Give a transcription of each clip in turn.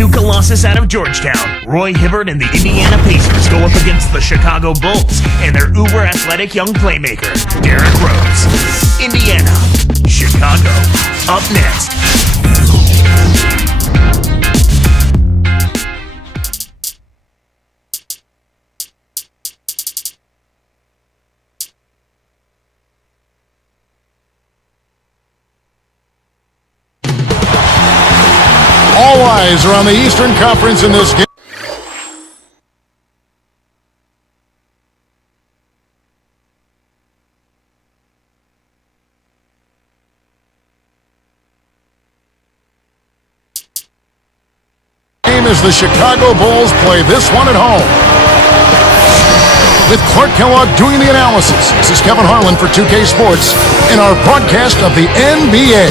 2 Colossus out of Georgetown, Roy Hibbert and the Indiana Pacers go up against the Chicago Bulls and their uber-athletic young playmaker, Derrick Rose. Indiana, Chicago, up next. All eyes are on the Eastern Conference in this game. As the Chicago Bulls play this one at home. With Clark Kellogg doing the analysis, this is Kevin Harlan for 2K Sports in our broadcast of the NBA.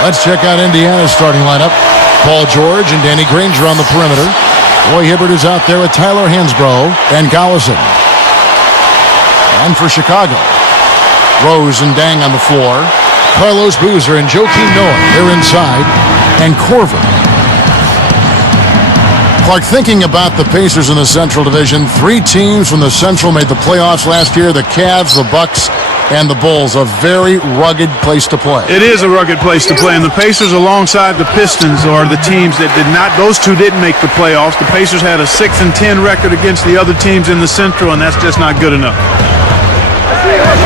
Let's check out Indiana's starting lineup. Paul George and Danny Granger on the perimeter. Roy Hibbert is out there with Tyler Hansbrough and Collison. And for Chicago, Rose and Dang on the floor. Carlos Boozer and Joakim Noah, they're inside, and Korver. Clark, thinking about the Pacers in the Central Division, 3 teams from the Central made the playoffs last year, the Cavs, the Bucks, and the Bulls. A very rugged place to play. It is a rugged place to play, and the Pacers alongside the Pistons are the teams that did not, those two didn't make the playoffs. The Pacers had a 6-10 record against the other teams in the Central, and that's just not good enough.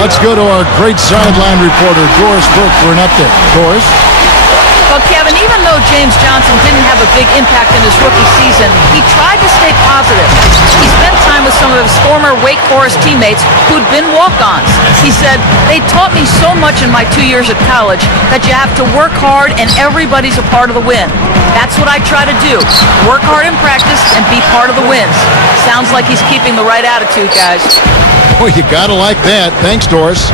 Let's go to our great sideline reporter, Doris Burke, for an update. Doris? Well, Kevin, even though James Johnson didn't have a big impact in his rookie season, he tried to stay positive. He spent time with some of his former Wake Forest teammates who'd been walk-ons. He said, "They taught me so much in my 2 years at college that you have to work hard and everybody's a part of the win. That's what I try to do. Work hard in practice and be part of the wins." Sounds like he's keeping the right attitude, guys. Well, you gotta like that. Thanks, Doris.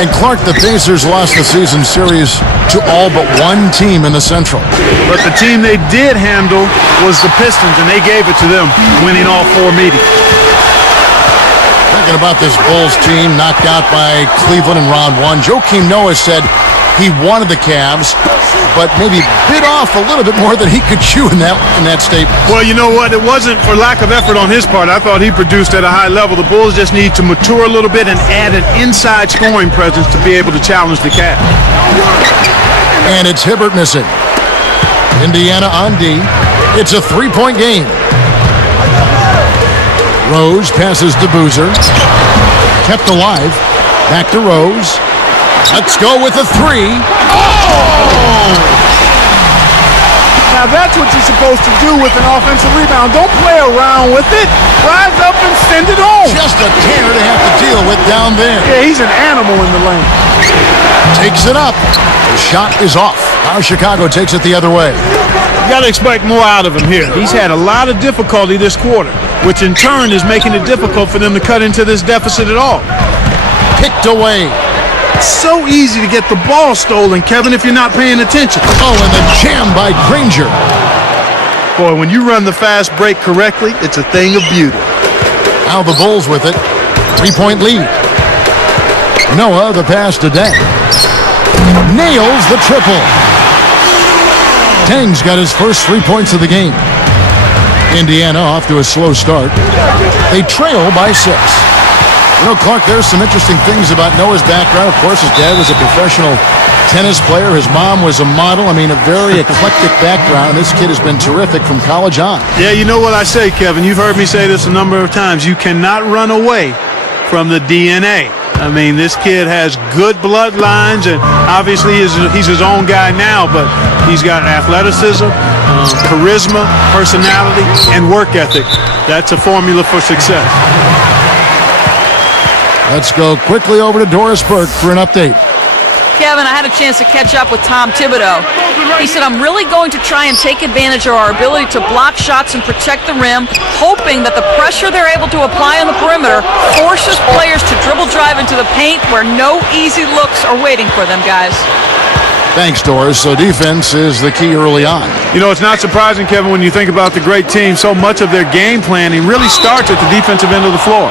And Clark, the Pacers lost the season series to all but one team in the Central. But the team they did handle was the Pistons, and they gave it to them, winning all 4 meetings. Thinking about this Bulls team knocked out by Cleveland in round 1, Joakim Noah said he wanted the Cavs, but maybe bit off a little bit more than he could chew in that statement. Well, you know what? It wasn't for lack of effort on his part. I thought he produced at a high level. The Bulls just need to mature a little bit and add an inside scoring presence to be able to challenge the Cavs. And it's Hibbert missing. Indiana on D. It's a 3-point game. Rose passes to Boozer. Kept alive. Back to Rose. Let's go with a 3. Oh! Now that's what you're supposed to do with an offensive rebound. Don't play around with it. Rise up and send it home. Just a terror to have to deal with down there. Yeah, he's an animal in the lane. Takes it up. The shot is off. Now Chicago takes it the other way. You got to expect more out of him here. He's had a lot of difficulty this quarter, which in turn is making it difficult for them to cut into this deficit at all. Picked away. It's so easy to get the ball stolen, Kevin, if you're not paying attention. Oh, and the jam by Granger. Boy, when you run the fast break correctly, it's a thing of beauty. Now the Bulls with it. 3-point lead. Noah, the pass to Dang. Nails the triple. Dang's got his first 3 points of the game. Indiana off to a slow start. They trail by 6. You know, Clark, there's some interesting things about Noah's background. Of course, his dad was a professional tennis player. His mom was a model. I mean, a very eclectic background. This kid has been terrific from college on. Yeah, you know what I say, Kevin. You've heard me say this a number of times. You cannot run away from the DNA. I mean, this kid has good bloodlines, and obviously he's his own guy now, but he's got athleticism, charisma, personality, and work ethic. That's a formula for success. Let's go quickly over to Doris Burke for an update. Kevin, I had a chance to catch up with Tom Thibodeau. He said, "I'm really going to try and take advantage of our ability to block shots and protect the rim, hoping that the pressure they're able to apply on the perimeter forces players to dribble drive into the paint where no easy looks are waiting for them, guys." Thanks, Doris. So defense is the key early on. You know, it's not surprising, Kevin, when you think about the great team. So much of their game planning really starts at the defensive end of the floor.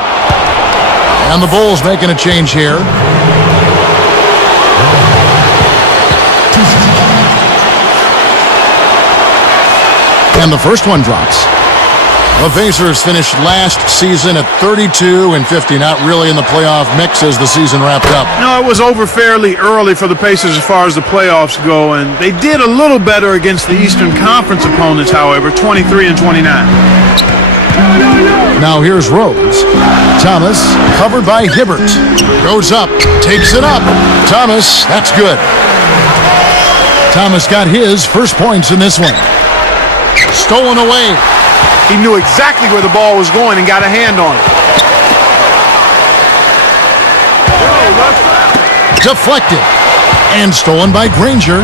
And the Bulls making a change here. And the first one drops. The Pacers finished last season at 32-50, not really in the playoff mix as the season wrapped up. No, it was over fairly early for the Pacers as far as the playoffs go, and they did a little better against the Eastern Conference opponents, however, 23-29. Now here's Rose. Thomas, covered by Hibbert. Goes up, takes it up. Thomas, that's good. Thomas got his first points in this one. Stolen away. He knew exactly where the ball was going and got a hand on it. Deflected. And stolen by Granger.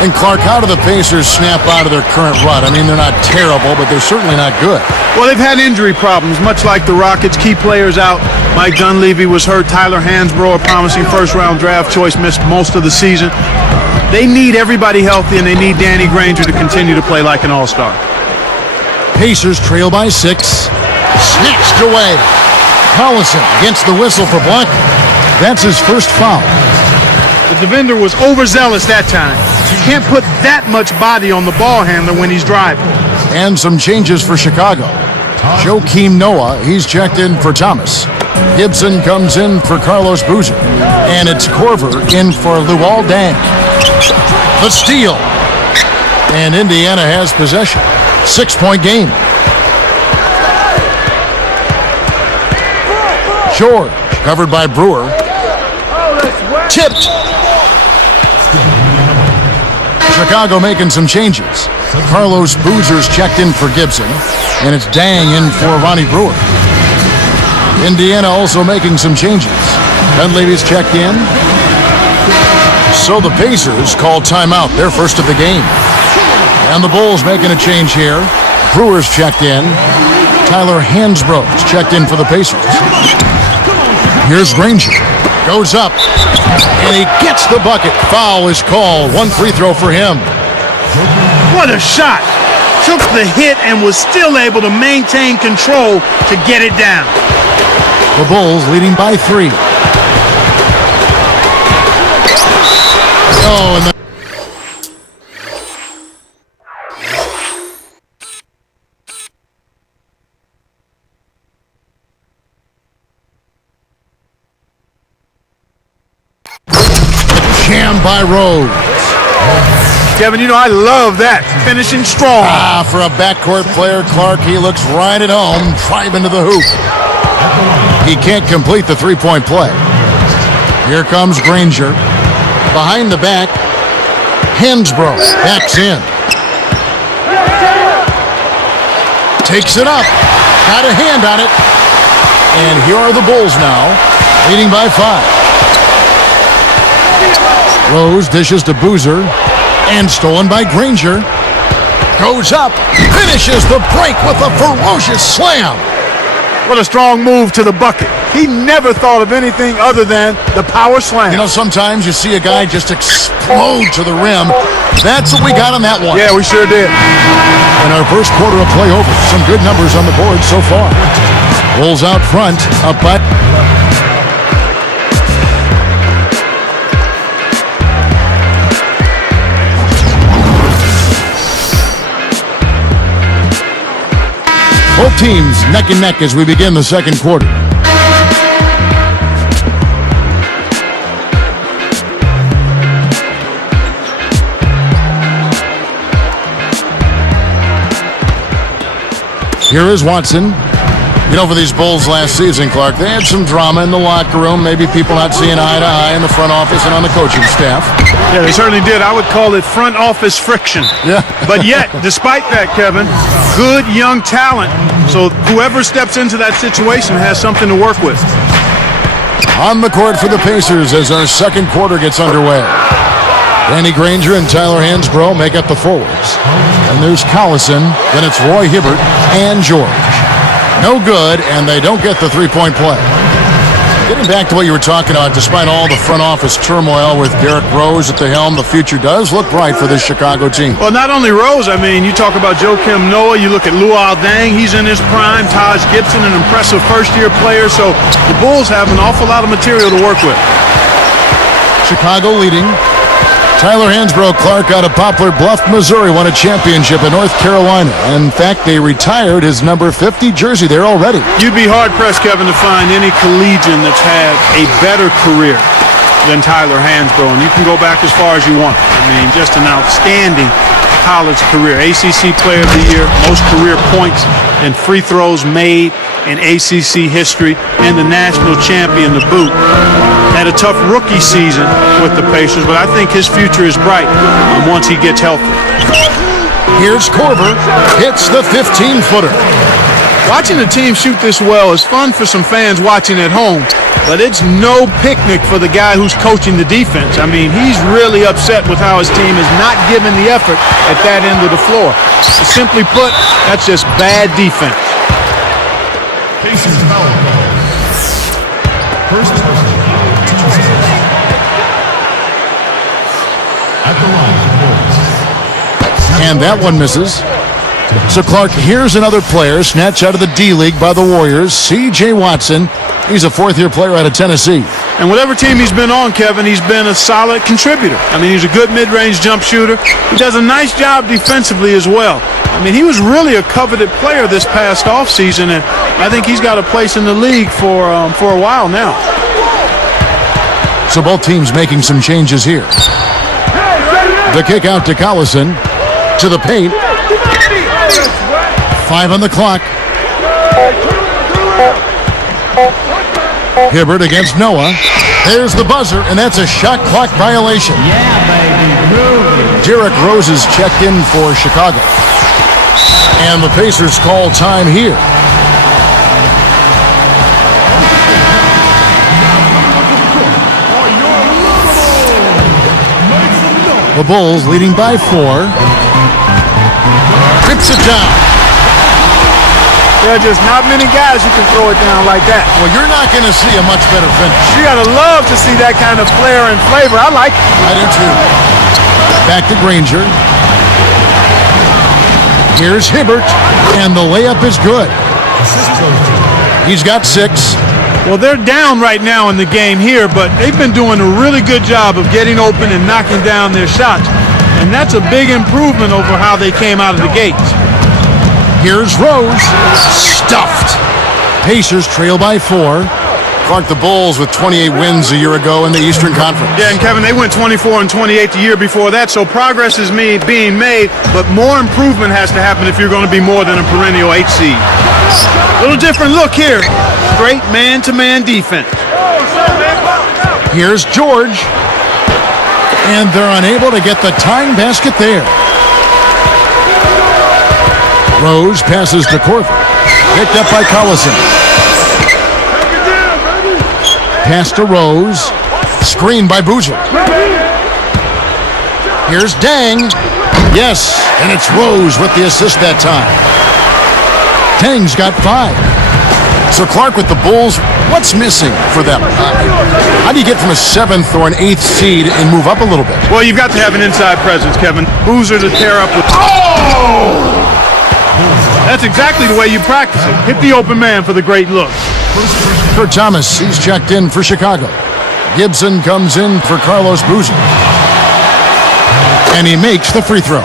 And Clark, how do the Pacers snap out of their current rut? I mean, they're not terrible, but they're certainly not good. Well, they've had injury problems, much like the Rockets. Key players out. Mike Dunleavy was hurt. Tyler Hansbrough, a promising first-round draft choice, missed most of the season. They need everybody healthy, and they need Danny Granger to continue to play like an all-star. Pacers trail by 6. Snatched away. Collison against the whistle for block. That's his first foul. The defender was overzealous that time. You can't put that much body on the ball handler when he's driving. And some changes for Chicago. Joakim Noah, he's checked in for Thomas. Gibson comes in for Carlos Boozer. And it's Korver in for Luol Deng. The steal. And Indiana has possession. 6-point game. George, covered by Brewer. Tipped. Chicago making some changes. Carlos Boozer's checked in for Gibson, and it's Dang in for Ronnie Brewer. Indiana also making some changes. Dunleavy's checked in. So the Pacers call timeout, their first of the game. And the Bulls making a change here. Brewer's checked in. Tyler Hansbrough's checked in for the Pacers. Here's Granger. Goes up. And he gets the bucket. Foul is called. One free throw for him. What a shot. Took the hit and was still able to maintain control to get it down. The Bulls leading by 3. Oh, and the jam by Rose. Kevin, you know I love that. Finishing strong. For a backcourt player, Clark, he looks right at home, driving to the hoop. He can't complete the three-point play. Here comes Granger. Behind the back, Hansbrough backs in. Takes it up. Got a hand on it. And here are the Bulls now, leading by 5. Rose dishes to Boozer. And stolen by Granger. Goes up. Finishes the break with a ferocious slam. What a strong move to the bucket. He never thought of anything other than the power slam. You know, sometimes you see a guy just explode to the rim. That's what we got on that one. Yeah, we sure did. In our first quarter of play over, some good numbers on the board so far. Bulls out front, up by... Both teams neck and neck as we begin the second quarter. Here is Watson. You know, for these Bulls last season, Clark, they had some drama in the locker room, maybe people not seeing eye to eye in the front office and on the coaching staff. Yeah, they certainly did. I would call it front office friction. Yeah. But yet, despite that, Kevin, good young talent. So whoever steps into that situation has something to work with. On the court for the Pacers as our second quarter gets underway. Danny Granger and Tyler Hansbrough make up the forwards. And there's Collison, then it's Roy Hibbert and George. No good, and they don't get the three-point play. Getting back to what you were talking about, despite all the front office turmoil with Derrick Rose at the helm, the future does look bright for this Chicago team. Well, not only Rose, I mean, you talk about Joakim Noah, you look at Luol Deng, he's in his prime, Taj Gibson, an impressive first-year player, so the Bulls have an awful lot of material to work with. Chicago leading. Tyler Hansbrough Clark out of Poplar Bluff, Missouri, won a championship in North Carolina. In fact, they retired his number 50 jersey there already. You'd be hard-pressed, Kevin, to find any collegian that's had a better career than Tyler Hansbrough, and you can go back as far as you want. I mean, just an outstanding college career. ACC Player of the Year, most career points and free throws made in ACC history, and the national champion to boot. Had a tough rookie season with the Pacers, but I think his future is bright once he gets healthy. Here's Korver, hits the 15-footer. Watching the team shoot this well is fun for some fans watching at home, but it's no picnic for the guy who's coaching the defense. I mean, he's really upset with how his team is not giving the effort at that end of the floor. Simply put, that's just bad defense. Pacers foul call. First person, at the line for points. And that one misses. So Clark, here's another player snatched out of the D-League by the Warriors, C.J. Watson. He's a fourth-year player out of Tennessee. And whatever team he's been on, Kevin, he's been a solid contributor. I mean, he's a good mid-range jump shooter. He does a nice job defensively as well. I mean, he was really a coveted player this past offseason, and I think he's got a place in the league for a while now. So both teams making some changes here. The kick out to Collison, to the paint. 5 on the clock. Hibbert against Noah. There's the buzzer, and that's a shot clock violation. Derrick Rose is checked in for Chicago. And the Pacers call time here. The Bulls leading by 4. Rips it down. There are just not many guys who can throw it down like that. Well, you're not going to see a much better finish. You got to love to see that kind of flair and flavor. I like it. I do too. Back to Granger. Here's Hibbert, and the layup is good. He's got 6. Well, they're down right now in the game here, but they've been doing a really good job of getting open and knocking down their shots. And that's a big improvement over how they came out of the gates. Here's Rose. Stuffed. Pacers trail by 4. Clark, the Bulls with 28 wins a year ago in the Eastern Conference. Yeah, and Kevin, they went 24 and 28 the year before that, so progress is being made, but more improvement has to happen if you're going to be more than a perennial 8 seed. Little different look here. Straight man-to-man defense. Here's George. And they're unable to get the tying basket there. Rose passes to Korver. Picked up by Collison. Pass to Rose. Screen by Boozer. Here's Dang. Yes, and it's Rose with the assist that time. Dang's got 5. So Clark with the Bulls, what's missing for them? How do you get from a 7th or an 8th seed and move up a little bit? Well, you've got to have an inside presence, Kevin. Boozer to tear up with... Oh! That's exactly the way you practice it. Hit the open man for the great look. Kurt Thomas, he's checked in for Chicago. Gibson comes in for Carlos Boozer. And he makes the free throw.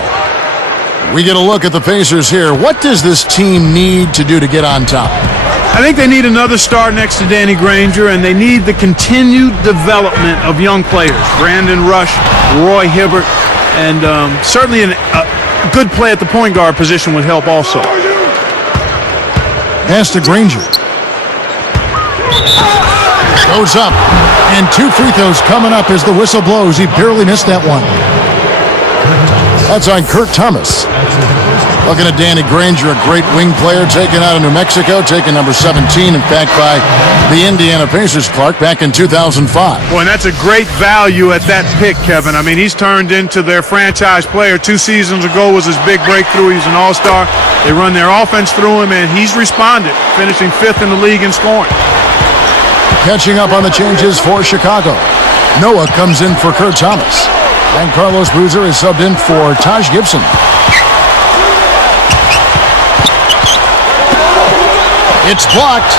We get a look at the Pacers here. What does this team need to do to get on top? I think they need another star next to Danny Granger, and they need the continued development of young players. Brandon Rush, Roy Hibbert, and certainly a good play at the point guard position would help also. Pass to Granger. Goes up, and 2 free throws coming up as the whistle blows. He barely missed that one. That's on Kurt Thomas. Looking at Danny Granger, a great wing player taken out of New Mexico, taken number 17, in fact, by the Indiana Pacers, Clark, back in 2005. Boy, and that's a great value at that pick, Kevin. I mean, he's turned into their franchise player. 2 seasons ago was his big breakthrough. He's an all-star. They run their offense through him, and he's responded, finishing 5th in the league in scoring. Catching up on the changes for Chicago. Noah comes in for Kurt Thomas. And Carlos Boozer is subbed in for Taj Gibson. It's blocked.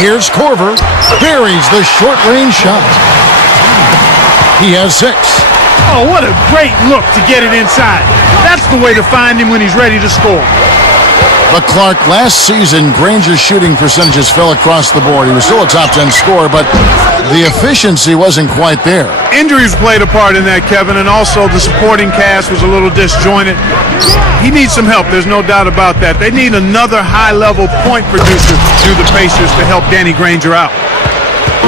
Here's Korver. Buries the short-range shot. He has 6. Oh, what a great look to get it inside. That's the way to find him when he's ready to score. But Clark, last season, Granger's shooting percentages fell across the board. He was still a top 10 scorer, but the efficiency wasn't quite there. Injuries played a part in that, Kevin, and also the supporting cast was a little disjointed. He needs some help, there's no doubt about that. They need another high-level point producer to the Pacers to help Danny Granger out.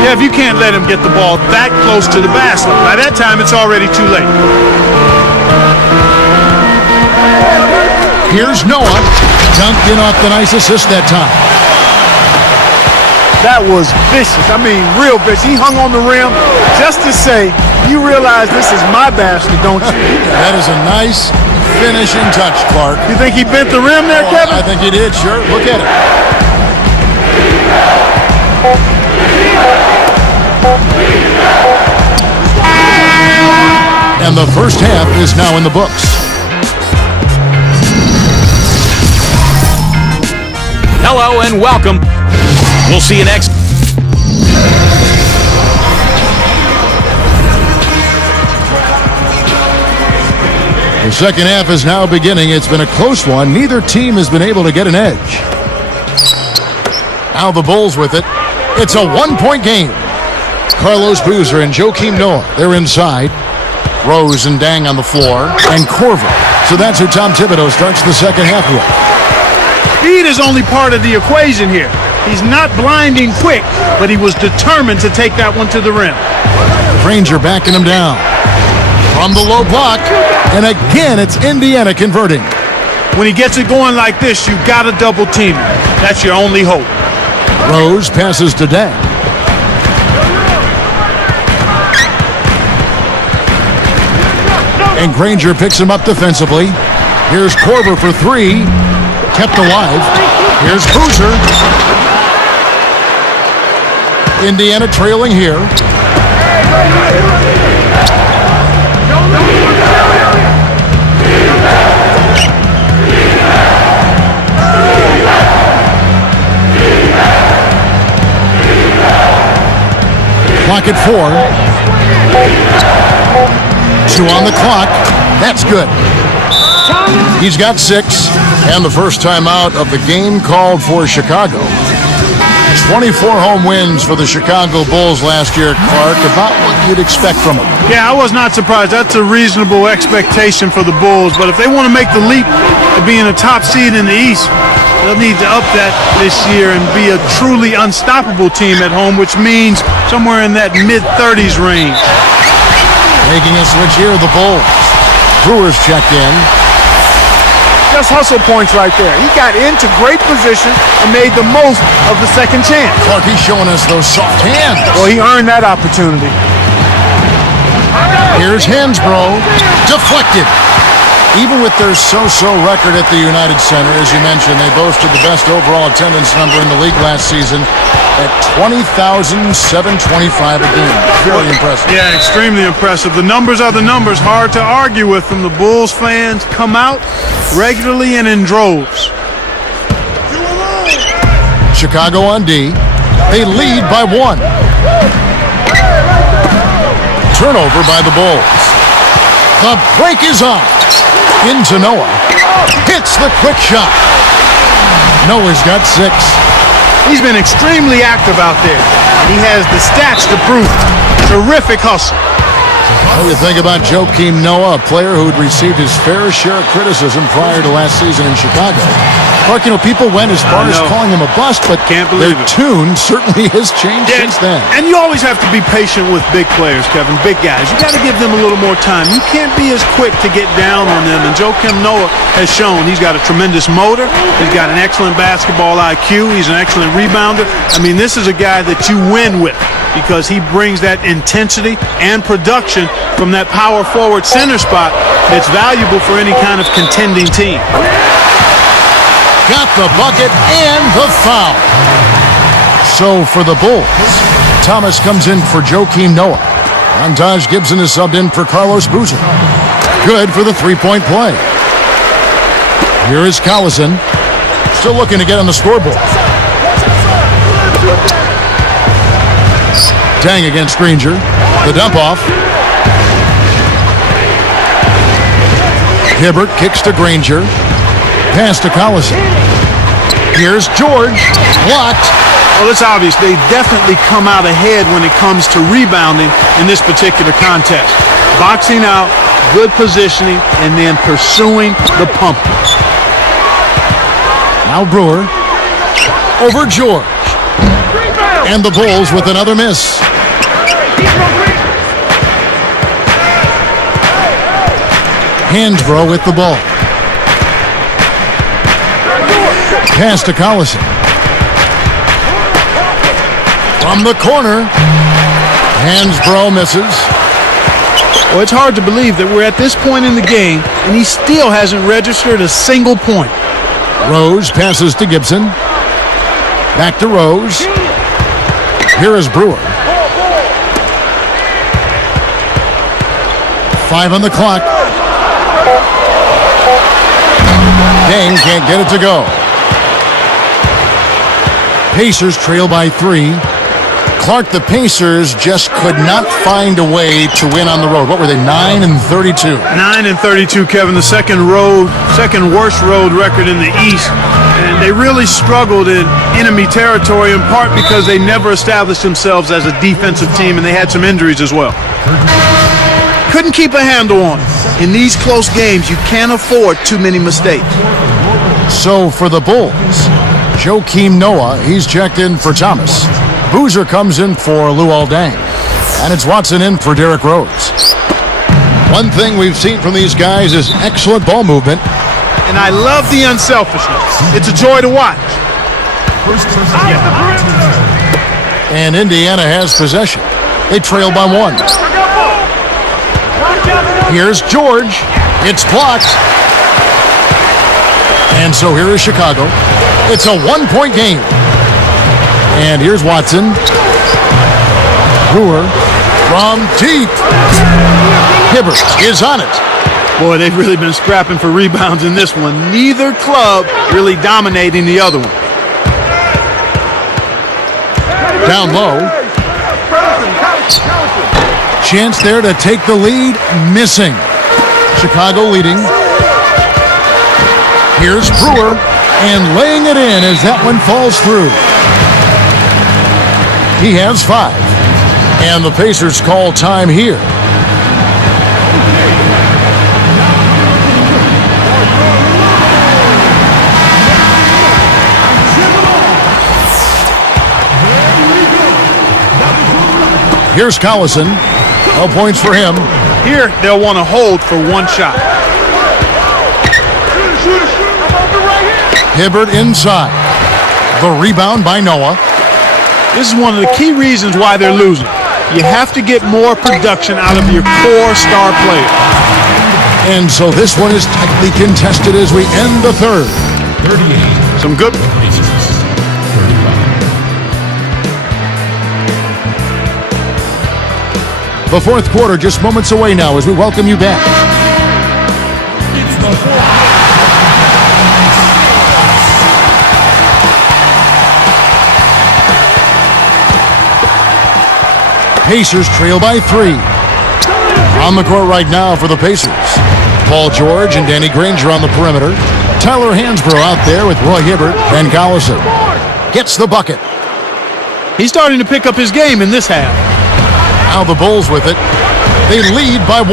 Yeah, if you can't let him get the ball that close to the basket, by that time it's already too late. Here's Noah. Dunked in off the nice assist that time. That was vicious. I mean, real vicious. He hung on the rim just to say, you realize this is my basket, don't you? That is a nice finishing touch, Clark. You think he bent the rim there, Kevin? I think he did, sure. Look at it. And the first half is now in the books. Hello and welcome. We'll see you next. The second half is now beginning. It's been a close one. Neither team has been able to get an edge. Now the Bulls with it. It's a one-point game. Carlos Boozer and Joakim Noah, they're inside. Rose and Dang on the floor. And Corver. So that's who Tom Thibodeau starts the second half with. Speed is only part of the equation here. He's not blinding quick, but he was determined to take that one to the rim. Granger backing him down. From the low block. And again, it's Indiana converting. When he gets it going like this, you've got to double team him. That's your only hope. Rose passes to Dang. And Granger picks him up defensively. Here's Corver for 3. Kept alive. Here's Boozer. Indiana trailing here. Clock at 4. 2 on the clock. That's good. He's got 6. And the first time out of the game called for Chicago. 24 home wins for the Chicago Bulls last year, Clark. About what you'd expect from them. Yeah, I was not surprised. That's a reasonable expectation for the Bulls. But if they want to make the leap to being a top seed in the East, they'll need to up that this year and be a truly unstoppable team at home, which means somewhere in that mid-30s range. Making a switch here, the Bulls. Brewers checked in. Just hustle points right there. He got into great position and made the most of the second chance. Clark, he's showing us those soft hands. Well, he earned that opportunity. Here's Hansbrough. Deflected. Even with their so-so record at the United Center, as you mentioned, they boasted the best overall attendance number in the league last season at 20,725 a game. Very impressive. Yeah, extremely impressive. The numbers are the numbers. Hard to argue with them. The Bulls fans come out regularly and in droves. Chicago on D. They lead by 1. Turnover by the Bulls. The break is on. Into Noah. Hits the quick shot. Noah's got 6. He's been extremely active out there. He has the stats to prove it. Terrific hustle. What do you think about Joakim Noah, a player who had received his fair share of criticism prior to last season in Chicago? Mark, you know, people went as far as calling him a bust, but Can't believe their it. tune certainly has changed since then. And you always have to be patient with big players, Kevin, big guys. You got to give them a little more time. You can't be as quick to get down on them. And Joakim Noah has shown he's got a tremendous motor. He's got an excellent basketball IQ. He's an excellent rebounder. I mean, this is a guy that you win with because he brings that intensity and production from that power forward center spot that's valuable for any kind of contending team. Got the bucket and the foul. So for the Bulls, Thomas comes in for Joakim Noah. Montage Gibson is subbed in for Carlos Boozer. Good for the three-point play. Here is Collison. Still looking to get on the scoreboard. Dang against Granger. The dump off. Hibbert kicks to Granger. Pass to Collison. Here's George. Blocked. Well, it's obvious they definitely come out ahead when it comes to rebounding in this particular contest. Boxing out, good positioning, and then pursuing the pump. Now Brewer. Over George. And the Bulls with another miss. Hansbrough with the ball. Pass to Collison. From the corner. Hansbrough misses. Well, it's hard to believe that we're at this point in the game and he still hasn't registered a single point. Rose passes to Gibson. Back to Rose. Here is Brewer. 5 on the clock. Dang can't get it to go. Pacers trail by 3. Clark, the Pacers just could not find a way to win on the road. What were they, 9 and 32? 9 and 32, Kevin, the second worst road record in the East. And they really struggled in enemy territory, in part because they never established themselves as a defensive team, and they had some injuries as well. Couldn't keep a handle on it. In these close games, you can't afford too many mistakes. So for the Bulls, Joakim Noah, he's checked in for Thomas. Boozer comes in for Luol Deng. And it's Watson in for Derrick Rose. One thing we've seen from these guys is excellent ball movement. And I love the unselfishness. It's a joy to watch. And Indiana has possession. They trail by 1. Here's George. It's blocked. And so here is Chicago. It's a 1-point game. And here's Watson. Brewer from deep. Hibbert is on it. Boy, they've really been scrapping for rebounds in this one. Neither club really dominating the other one. Down low. Chance there to take the lead. Missing. Chicago leading. Here's Brewer. And laying it in as that one falls through. He has 5. And the Pacers call time here. Here's Collison. No points for him. Here, they'll want to hold for 1 shot. Hibbert inside. The rebound by Noah. This is one of the key reasons why they're losing. You have to get more production out of your core star player. And so this one is tightly contested as we end the third. 38. Some good. Pacers. 35. The fourth quarter just moments away now as we welcome you back. It's the fourth. Pacers trail by 3. On the court right now for the Pacers. Paul George and Danny Granger on the perimeter. Tyler Hansbrough out there with Roy Hibbert and Collison. Gets the bucket. He's starting to pick up his game in this half. Now the Bulls with it. They lead by 1.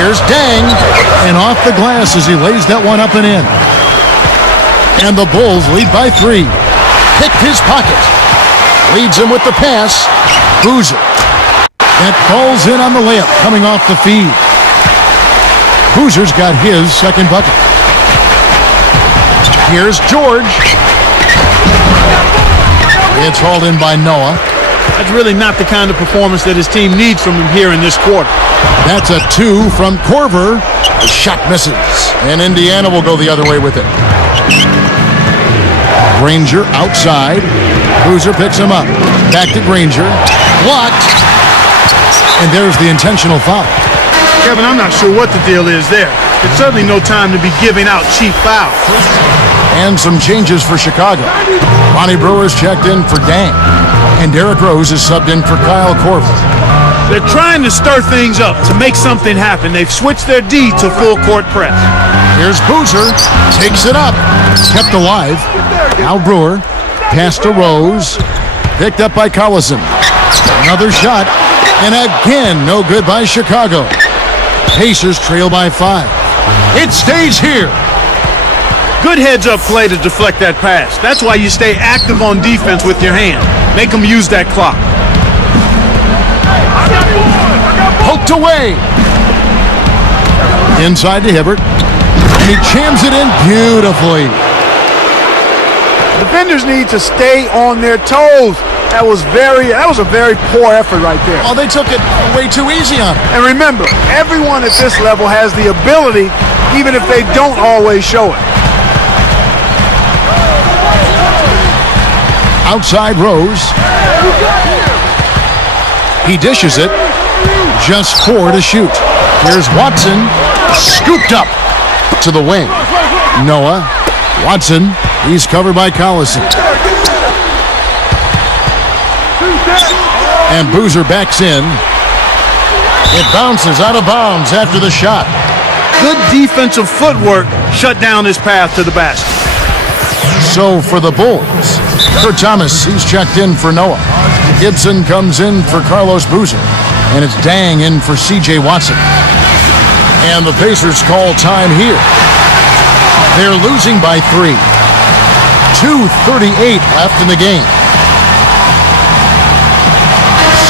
Here's Deng. And off the glass as he lays that one up and in. And the Bulls lead by 3. Picked his pocket. Leads him with the pass. Boozer. That falls in on the layup coming off the feed. Boozer's got his second bucket. Here's George. It's hauled in by Noah. That's really not the kind of performance that his team needs from him here in this quarter. That's a 2 from Korver. The shot misses. And Indiana will go the other way with it. Granger outside. Boozer picks him up. Back to Granger. Blocked. And there's the intentional foul. Kevin, I'm not sure what the deal is there. It's certainly no time to be giving out cheap fouls. And some changes for Chicago. Ronnie Brewer's checked in for Dang. And Derek Rose is subbed in for Kyle Korver. They're trying to stir things up to make something happen. They've switched their D to full court press. Here's Boozer. Takes it up. Kept alive. Now Brewer. Pass to Rose. Picked up by Collison. Another shot. And again, no good by Chicago. Pacers trail by 5. It stays here. Good heads-up play to deflect that pass. That's why you stay active on defense with your hand. Make them use that clock. Poked away. Inside to Hibbert. And he jams it in beautifully. Defenders need to stay on their toes. That was a very poor effort right there. Oh, they took it way too easy on him. And remember, everyone at this level has the ability, even if they don't always show it. Outside Rose. He dishes it. Just 4 to shoot. Here's Watson. Scooped up to the wing. Noah. Watson. He's covered by Collison. And Boozer backs in. It bounces out of bounds after the shot. Good defensive footwork shut down his path to the basket. So for the Bulls, Kurt Thomas, he's checked in for Noah. Gibson comes in for Carlos Boozer. And it's Dang in for C.J. Watson. And the Pacers call time here. They're losing by 3. 2:38 left in the game.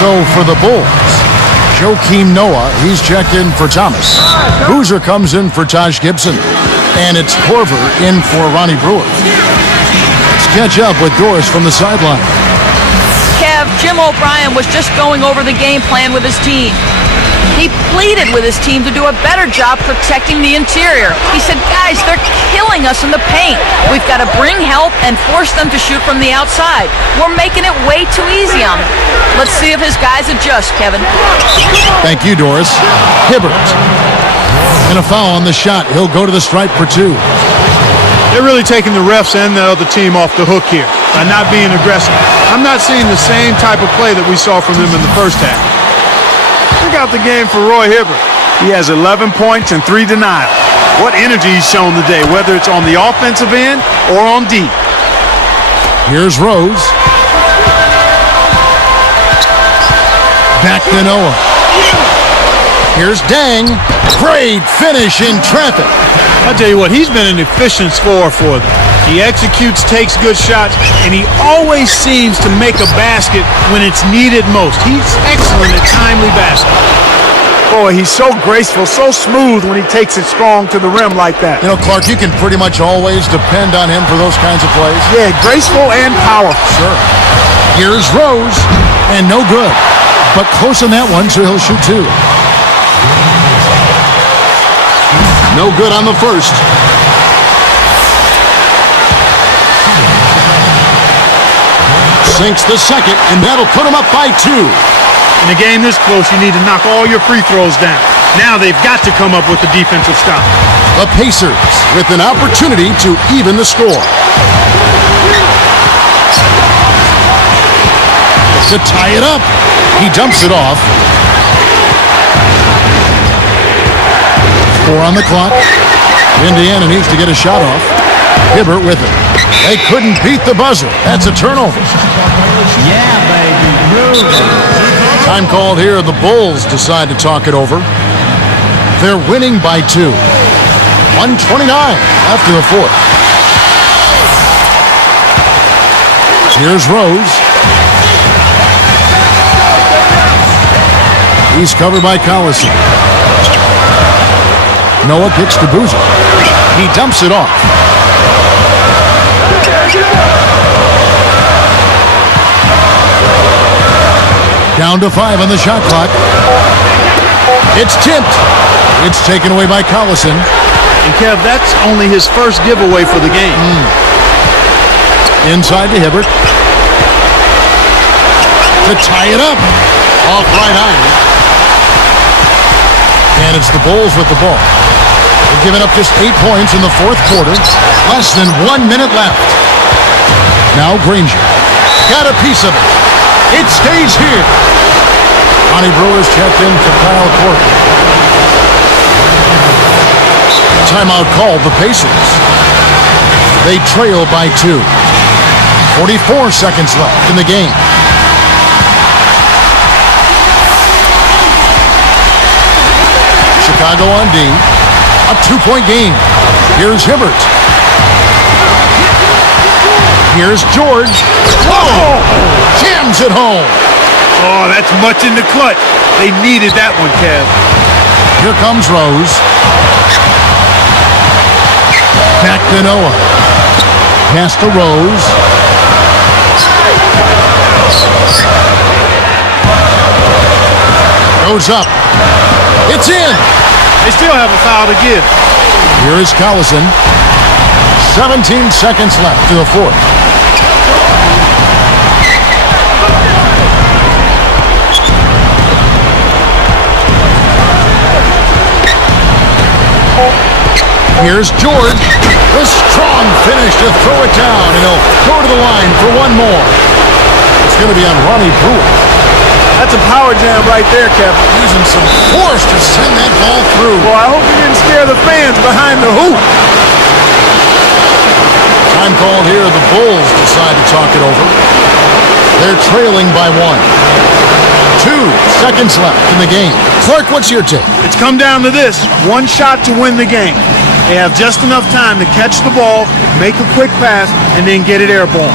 So for the Bulls, Joakim Noah, he's checked in for Thomas. Boozer comes in for Taj Gibson. And it's Korver in for Ronnie Brewer. Let's catch up with Doris from the sideline. Kev, Jim O'Brien was just going over the game plan with his team. He pleaded with his team to do a better job protecting the interior. He said, guys, they're killing us in the paint. We've got to bring help and force them to shoot from the outside. We're making it way too easy on them. Let's see if his guys adjust, Kevin. Thank you, Doris. Hibbert. And a foul on the shot. He'll go to the stripe for 2. They're really taking the refs and the other team off the hook here by not being aggressive. I'm not seeing the same type of play that we saw from them in the first half. Check out the game for Roy Hibbert. He has 11 points and 3 denials. What energy he's shown today, whether it's on the offensive end or on D. Here's Rose. Back to Noah. Here's Dang. Great finish in traffic. I'll tell you what, he's been an efficient scorer for them. He executes, takes good shots, and he always seems to make a basket when it's needed most. He's excellent at timely baskets. Boy, he's so graceful, so smooth when he takes it strong to the rim like that. You know, Clark, you can pretty much always depend on him for those kinds of plays. Yeah, graceful and powerful. Sure. Here's Rose, and no good. But close on that one, so he'll shoot 2. No good on the first. Sinks the second, and that'll put him up by 2. In a game this close, you need to knock all your free throws down. Now they've got to come up with a defensive stop. The Pacers with an opportunity to even the score. To tie it up. He dumps it off. 4 on the clock. Indiana needs to get a shot off. Hibbert with it. They couldn't beat the buzzer. That's a turnover. Yeah, baby. Move it. Time called here. The Bulls decide to talk it over. They're winning by 2. 129 after the 4th. Here's Rose. He's covered by Collison. Noah kicks to Boozer. He dumps it off. Down to 5 on the shot clock. It's tipped. It's taken away by Collison. And Kev, that's only his first giveaway for the game. Inside to Hibbert. To tie it up. Off right iron. And it's the Bulls with the ball. They've given up just 8 points in the 4th quarter. Less than 1 minute left. Now Granger. Got a piece of it. It stays here. Bonnie Brewer's checked in for Kyle Cork. Timeout called the Pacers. They trail by 2. 44 seconds left in the game. Chicago on D. A 2-point game. Here's Hibbert. Here's George. Oh! Jams it home. Oh, that's much in the clutch. They needed that one, Kev. Here comes Rose. Back to Noah. Pass to Rose. Goes up. It's in. They still have a foul to give. Here is Collison. 17 seconds left to the fourth. Here's George. The strong finish to throw it down, and he'll go to the line for one more. It's going to be on Ronnie Brewer. That's a power jam right there, Kevin. Using some force to send that ball through. Well, I hope he didn't scare the fans behind the hoop. Time called here. The Bulls decide to talk it over. They're trailing by 1. 2 seconds left in the game. Clark, what's your take? It's come down to this. One shot to win the game. They have just enough time to catch the ball, make a quick pass, and then get it airborne.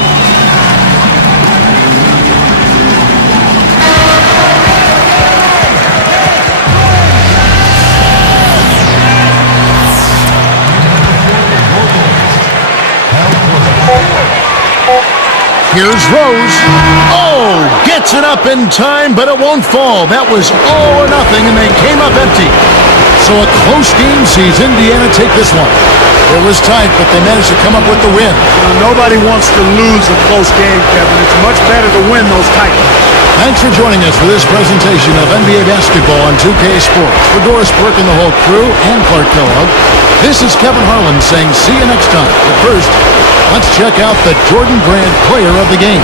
Here's Rose. Oh, gets it up in time, but it won't fall. That was all or nothing, and they came up empty. So a close game sees Indiana take this one. It was tight, but they managed to come up with the win. Nobody wants to lose a close game, Kevin. It's much better to win those tight ones. Thanks for joining us for this presentation of NBA basketball on 2K Sports. For Doris Burke and the whole crew, and Clark Kellogg, this is Kevin Harlan saying see you next time. But first, let's check out the Jordan Brand player of the game.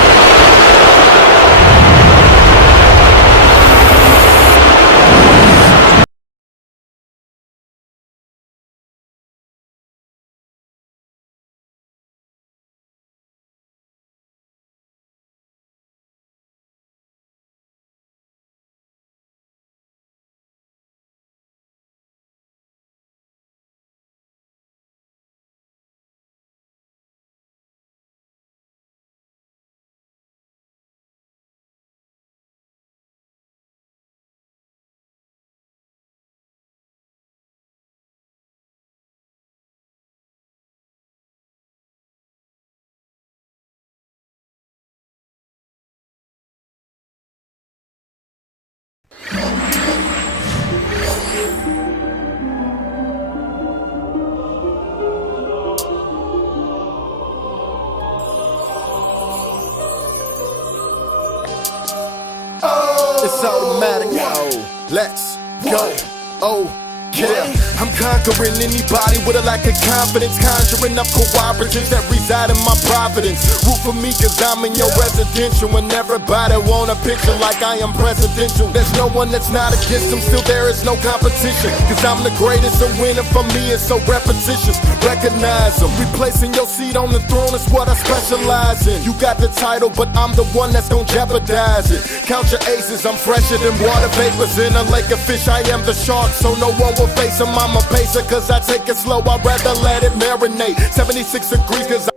It's automatic. Yo, let's go. Oh, yeah. I'm conquering anybody with a lack of confidence, conjuring up cooperatives that reside in my providence. Root for me cause I'm in your residential, and everybody want a picture like I am presidential. There's no one that's not against them, still there is no competition, cause I'm the greatest, and winning for me is so repetitious. Recognize them, replacing your seat on the throne is what I specialize in. You got the title, but I'm the one that's gonna jeopardize it. Count your aces, I'm fresher than water vapors in a lake of fish. I am the shark, so no one will face him. I'm a pacer cause I take it slow, I'd rather let it marinate. 76 degrees cause